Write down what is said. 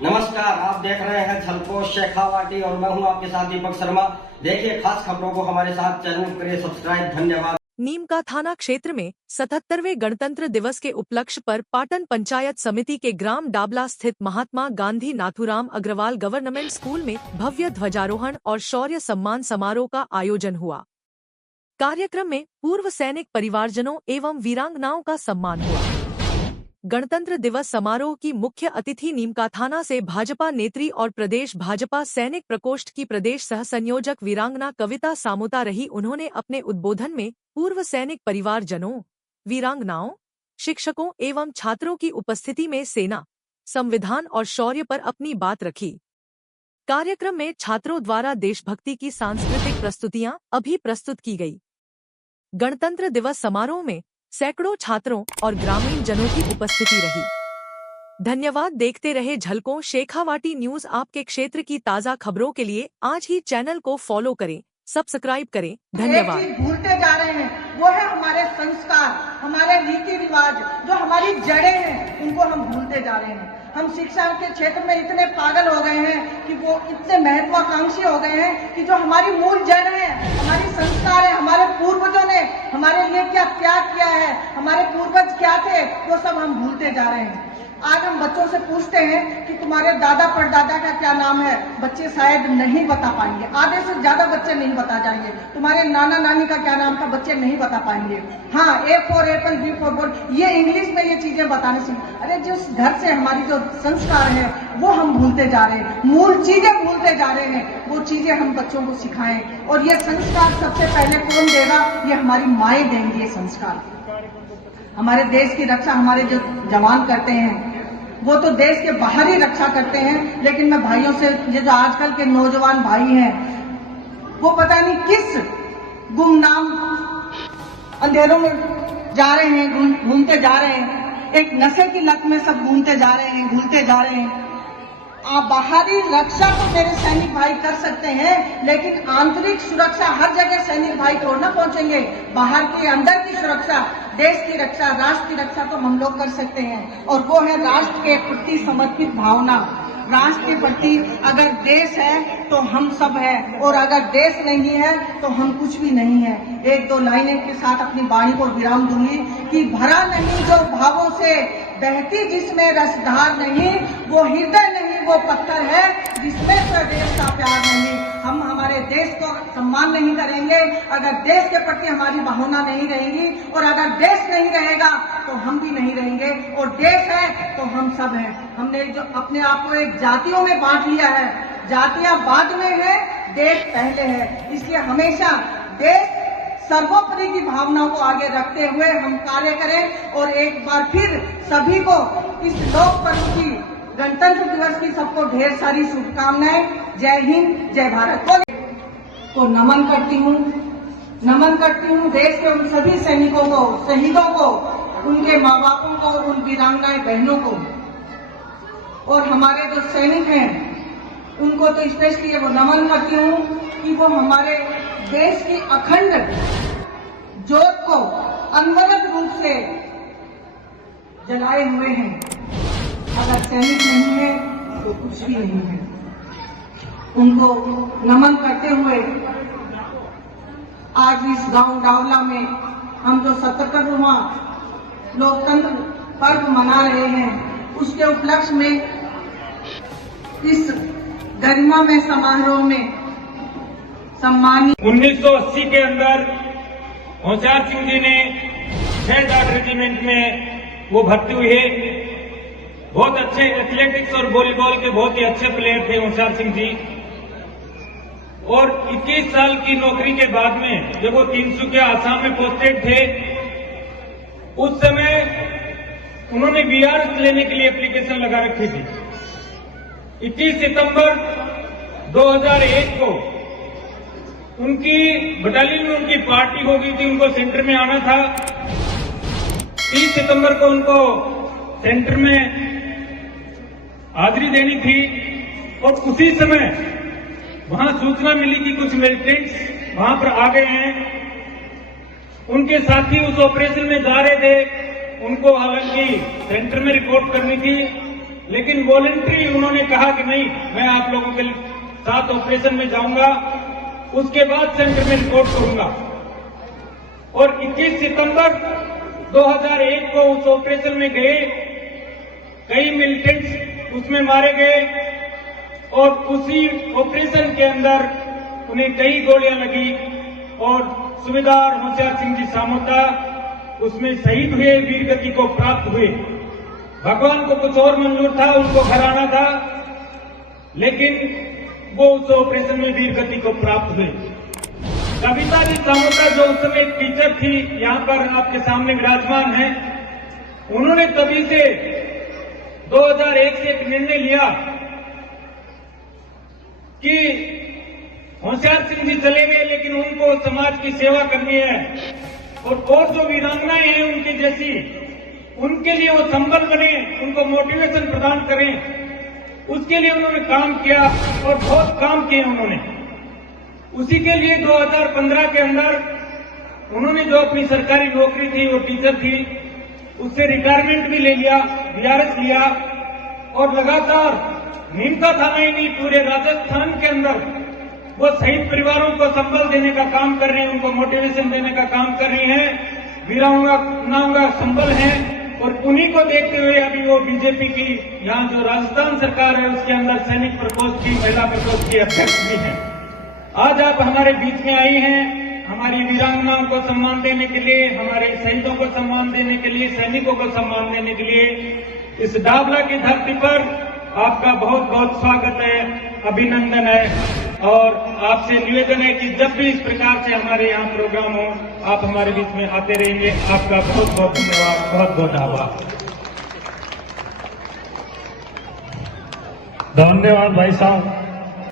नमस्कार, आप देख रहे हैं झलको शेखावाटी और मैं हूं आपके साथ दीपक शर्मा। देखिए खास खबरों को हमारे साथ, चैनल करिए सब्सक्राइब। धन्यवाद। नीमका थाना क्षेत्र में 77वें गणतंत्र दिवस के उपलक्ष्य पर पाटन पंचायत समिति के ग्राम डाबला स्थित महात्मा गांधी नाथूराम अग्रवाल गवर्नमेंट स्कूल में भव्य ध्वजारोहण और शौर्य सम्मान समारोह का आयोजन हुआ। कार्यक्रम में पूर्व सैनिक परिवारजनों एवं वीरांगनाओं का सम्मान हुआ। गणतंत्र दिवस समारोह की मुख्य अतिथि नीमका थाना से भाजपा नेत्री और प्रदेश भाजपा सैनिक प्रकोष्ठ की प्रदेश सह संयोजक वीरांगना कविता सामोता रही। उन्होंने अपने उद्बोधन में पूर्व सैनिक परिवारजनों, वीरांगनाओं, शिक्षकों एवं छात्रों की उपस्थिति में सेना, संविधान और शौर्य पर अपनी बात रखी। कार्यक्रम में छात्रों द्वारा देशभक्ति की सांस्कृतिक प्रस्तुतियां अभी प्रस्तुत की गई। गणतंत्र दिवस समारोह में सैकड़ों छात्रों और ग्रामीण जनों की उपस्थिति रही। धन्यवाद। देखते रहे झलकों शेखावाटी न्यूज। आपके क्षेत्र की ताज़ा खबरों के लिए आज ही चैनल को फॉलो करें, सब्सक्राइब करें। धन्यवाद। एक चीज भूलते जा रहे हैं, वो है हमारे संस्कार, हमारे रीति रिवाज, जो हमारी जड़ें हैं, उनको हम भूलते जा रहे हैं। हम शिक्षा के क्षेत्र में इतने पागल हो गए हैं कि वो इतने महत्वाकांक्षी हो गए हैं कि जो हमारी मूल जड़ है, हमारी संस्कार है, हमारे पूर्वजों ने हमारे लिए क्या त्याग किया है, हमारे पूर्वज क्या थे, वो सब हम भूलते जा रहे हैं। आज हम बच्चों से पूछते हैं कि तुम्हारे दादा परदादा का क्या नाम है, बच्चे शायद नहीं बता पाएंगे। आधे से ज्यादा बच्चे नहीं बता जाएंगे। तुम्हारे नाना नानी का क्या नाम था, बच्चे नहीं बता पाएंगे। हाँ, A for Apple, B for ball, ये इंग्लिश में ये चीजें बताने से, अरे जिस घर से हमारी जो संस्कार है वो हम भूलते जा रहे हैं, मूल चीजें भूलते जा रहे हैं। वो चीजें हम बच्चों को सिखाएं, और ये संस्कार सबसे पहले कौन देगा? ये हमारी माएं देंगी ये संस्कार। हमारे देश की रक्षा हमारे जो जवान करते हैं, वो तो देश के बाहर ही रक्षा करते हैं, लेकिन मैं भाइयों से, ये जो आजकल के नौजवान भाई हैं, वो पता नहीं किस गुमनाम अंधेरों में जा रहे हैं, घूमते जा रहे हैं। एक नशे की लत में सब घूमते जा रहे हैं, भूलते जा रहे हैं। आप बाहरी रक्षा तो मेरे सैनिक भाई कर सकते हैं, लेकिन आंतरिक सुरक्षा हर जगह सैनिक भाई थोड़ा ना पहुंचेंगे। बाहर की, अंदर की सुरक्षा, देश की रक्षा, राष्ट्र की रक्षा तो हम लोग कर सकते हैं, और वो है राष्ट्र के प्रति समर्पित भावना। राष्ट्र के प्रति अगर देश है तो हम सब है, और अगर देश नहीं है तो हम कुछ भी नहीं है। एक दो लाइनें के साथ अपनी वाणी को विराम दूंगी कि भरा नहीं जो भावों से, बहती जिसमें रसधार नहीं, वो हृदय नहीं वो पत्थर है जिसमें स्वदेश का प्यार नहीं। हम हमारे देश को सम्मान नहीं करेंगे अगर देश के प्रति हमारी भावना नहीं रहेगी, और अगर देश नहीं रहेगा तो हम भी नहीं रहेंगे, और देश है तो हम सब हैं। हमने जो अपने आप को एक जातियों में बांट लिया है, जातियां बाद में है, देश पहले है। इसलिए हमेशा देश सर्वोपरि की भावनाओं को आगे रखते हुए हम कार्य करें। और एक बार फिर सभी को इस लोक पर्व की, गणतंत्र दिवस की सबको ढेर सारी शुभकामनाएं। जय हिंद, जय भारत। को नमन करती हूँ देश के उन सभी सैनिकों को, शहीदों को, उनके माँ बापों को, उन वीरांगनाएं बहनों को, और हमारे जो सैनिक हैं उनको तो स्पेशली वो नमन करती हूँ कि वो हमारे देश की अखंड ज्योत को अनवरत रूप से जलाए हुए हैं। अगर सैनिक नहीं है तो कुछ भी नहीं है। उनको नमन करते हुए आज इस गांव डावला में हम जो 77वां लोकतंत्र पर्व मना रहे हैं, उसके उपलक्ष्य में इस गरिमामय समारोह में सम्मानित 1980 के अंदर होशियार सिंह जी ने 6 जाट रेजिमेंट में वो भर्ती हुए। बहुत अच्छे एथलेटिक्स और वॉलीबॉल के बहुत ही अच्छे प्लेयर थे होशियार सिंह जी। और 21 साल की नौकरी के बाद में जब वो 300 के आसाम में पोस्टेड थे, उस समय उन्होंने वीआरएस लेने के लिए एप्लीकेशन लगा रखी थी। 21 सितंबर 2001 को उनकी बटालियन में उनकी पार्टी हो गई थी, उनको सेंटर में आना था। 30 सितंबर को उनको सेंटर में हाजिरी देनी थी, और उसी समय वहां सूचना मिली कि कुछ मिलिटेंट्स वहां पर आ गए हैं। उनके साथी उस ऑपरेशन में जा रहे थे, उनको हालांकि सेंटर में रिपोर्ट करनी थी, लेकिन वॉलंटरी उन्होंने कहा कि नहीं, मैं आप लोगों के साथ ऑपरेशन में जाऊंगा, उसके बाद सेंटर में रिपोर्ट करूंगा। और 21 सितंबर 2001 को उस ऑपरेशन में गए, कई मिलिटेंट्स उसमें मारे गए और उसी ऑपरेशन के अंदर उन्हें कई गोलियां लगी और सूबेदार होशियार सिंह जी सामोता उसमें शहीद हुए, वीर गति को प्राप्त हुए। भगवान को कुछ और मंजूर था, उनको घर आना था, लेकिन वो उस ऑपरेशन में वीर गति को प्राप्त हुए। कविता जी सामोता जो उस समय टीचर थी, यहां पर आपके सामने विराजमान हैं, उन्होंने तभी से 2001 से एक निर्णय लिया कि होशियार सिंह जी चले गए, लेकिन उनको समाज की सेवा करनी है और जो वीरांगनाएं हैं उनकी जैसी, उनके लिए वो संबल बने, उनको मोटिवेशन प्रदान करें। उसके लिए उन्होंने काम किया और बहुत काम किए उन्होंने। उसी के लिए 2015 के अंदर उन्होंने जो अपनी सरकारी नौकरी थी, वो टीचर थी, उससे रिटायरमेंट भी ले लिया, वीआरएस लिया और लगातार नीमका थाना ही नहीं पूरे राजस्थान के अंदर वो शहीद परिवारों को संबल देने का काम कर रहे हैं, उनको मोटिवेशन देने का काम कर रही हैं, वीरांगनाओं का संबल है। और उन्हीं को देखते हुए अभी वो बीजेपी की यहाँ जो राजस्थान सरकार है उसके अंदर सैनिक प्रकोष्ठ की, महिला प्रकोष्ठ की अध्यक्ष भी हैं। आज आप हमारे बीच में आई हैं हमारी वीरांगनाओं को सम्मान देने के लिए, हमारे शहीदों को सम्मान देने के लिए, सैनिकों को सम्मान देने के लिए। इस डाबला की धरती पर आपका बहुत बहुत स्वागत है, अभिनंदन है और आपसे निवेदन है कि जब भी इस प्रकार से हमारे यहाँ प्रोग्राम हो, आप हमारे बीच में आते रहेंगे। आपका बहुत बहुत धन्यवाद, बहुत बहुत आभार। धन्यवाद भाई साहब।